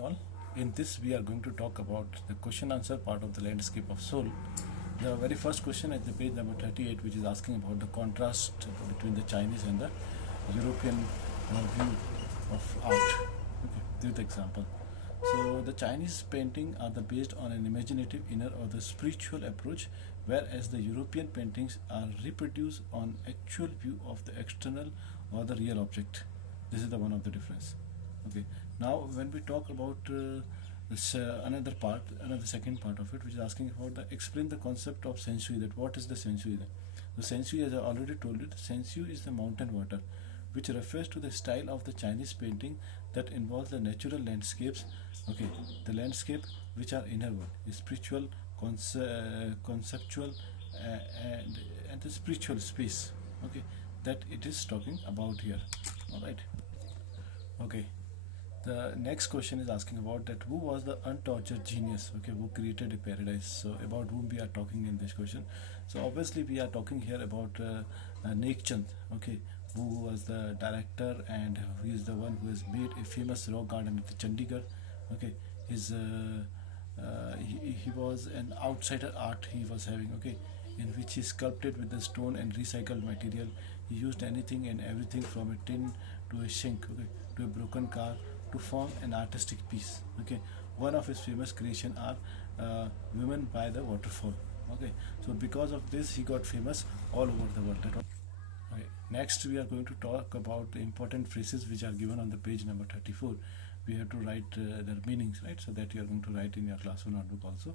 all. In this, we are going to talk about the question answer part of the landscape of soul. The very first question at the page number 38, which is asking about the contrast between the Chinese and the European view of art. Okay, this example. So the Chinese painting are based on an imaginative inner or the spiritual approach, whereas the European paintings are reproduced on actual view of the external or the real object. This is the one of the difference. Okay. Now, when we talk about this another second part of it, which is asking about the explain the concept of sensui. That what is the sensui? The sensui, as I already told you, the sensui is the mountain water, which refers to the style of the Chinese painting that involves the natural landscapes. Okay, the landscape which are inner one, spiritual, conceptual, and the spiritual space. Okay, that it is talking about here. All right. Okay. The next question is asking about that who was the untortured genius, okay, who created a paradise. So about whom we are talking in this question. So obviously we are talking here about Nek Chand, okay, who was the director and who is the one who has made a famous rock garden at Chandigarh. Okay, his he was an outsider art he was having. Okay, in which he sculpted with the stone and recycled material. He used anything and everything from a tin to a sink, okay, to a broken car to form an artistic piece. Okay, one of his famous creation are women by the waterfall. Okay, so because of this he got famous all over the world. Okay. Next we are going to talk about the important phrases which are given on the page number 34. We have to write their meanings, right? So that you are going to write in your classroom notebook also.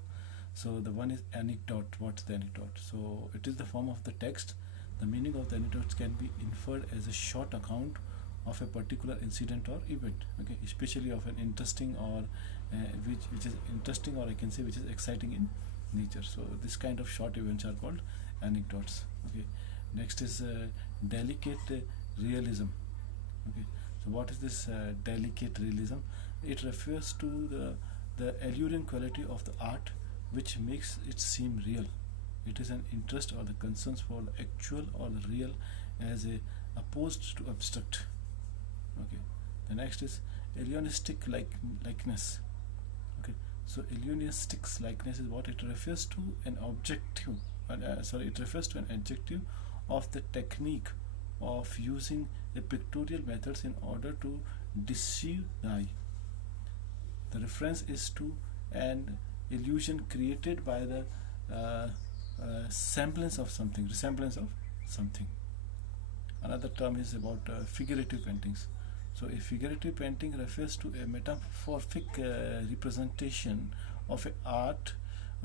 So the one is anecdote. What's the anecdote? So it is the form of the text. The meaning of the anecdotes can be inferred as a short account of a particular incident or event. Okay, especially of an interesting or which is interesting, or I can say which is exciting in nature. So this kind of short events are called anecdotes. Okay, next is delicate realism. Okay, so what is this delicate realism? It refers to the alluring quality of the art which makes it seem real. It is an interest or the concerns for the actual or the real as a opposed to abstract. Okay, the next is alienistic likeness. Okay, so alienistic likeness is what it refers to an objective. It refers to an adjective of the technique of using the pictorial methods in order to deceive the eye. The reference is to an illusion created by the resemblance of something. Another term is about figurative paintings. So a figurative painting refers to a metaphoric representation of an art,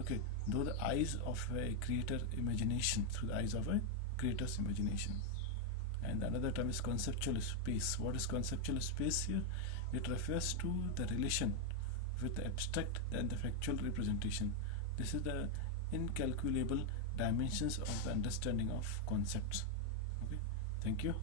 okay, through the eyes of a creator's imagination. And another term is conceptual space. What is conceptual space here? It refers to the relation with the abstract and the factual representation. This is the incalculable dimensions of the understanding of concepts. Okay, thank you.